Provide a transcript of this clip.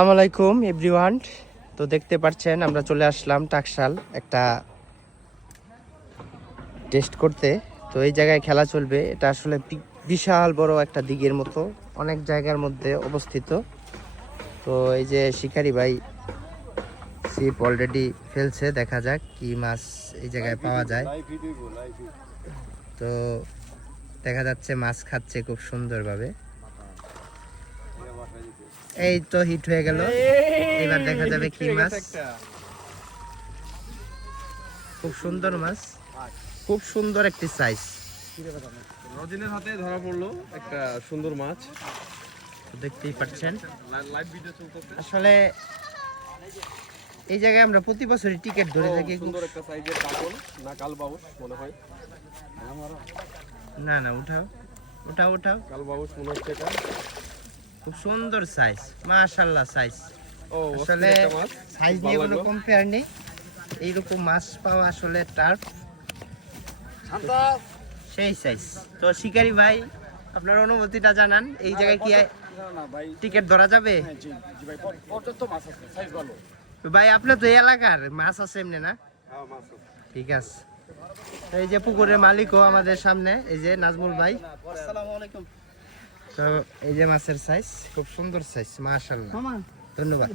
আসসালামু আলাইকুম এভরিওয়ান। তো দেখতে পাচ্ছেন আমরা চলে আসলাম টাকশাল একটা টেস্ট করতে। তো এই জায়গায় খেলা চলবে। এটা আসলে বিশাল বড় একটা দিঘির মতো অনেক জায়গার মধ্যে অবস্থিত। তো এই যে শিকারি ভাই ছিপ অলরেডি ফেলছে, দেখা যাক কি মাছ এই জায়গায় পাওয়া যায়। তো দেখা যাচ্ছে মাছ খাচ্ছে খুব সুন্দরভাবে। এই তো হিট হয়ে গেল, এবার দেখা যাবে কি মাছ। খুব সুন্দর মাছ, খুব সুন্দর একটি সাইজ। রজনীর হাতে ধরা পড়লো একটা সুন্দর মাছ, দেখতেই পাচ্ছেন। লাইভ ভিডিও চলতেছে। আসলে এই জায়গায় আমরা প্রতি বছরই টিকিট ধরে থাকি। সুন্দর একটা সাইজের কাতল না কালবাউস মনে হয়। না না, উঠাও উঠাও উঠাও। কালবাউস মনে হচ্ছে এটা। খুব সুন্দর সাইজ, মাশাআল্লাহ সাইজ। ও আসলে একটা মাছ সাইজ নিয়ে কোনো কম্পেয়ার নেই। এইরকম মাছ পাওয়া আসলে টার্ফ সেই সাইজ। তো শিকারি ভাই, আপনার অনুমতিটা জানান, এই জায়গায় কি টিকিট ধরা যাবে? ভাই আপনি তো এই এলাকার, মাছ আছে এমনি না? ঠিক আছে। তো এই যে পুকুরের মালিকও আমাদের সামনে, এই যে নাজমুল ভাই। আসসালামু আলাইকুম। তো এই যে মাছের সাইজ, খুব সুন্দর সাইজ, মাশাআল্লাহ। ধন্যবাদ।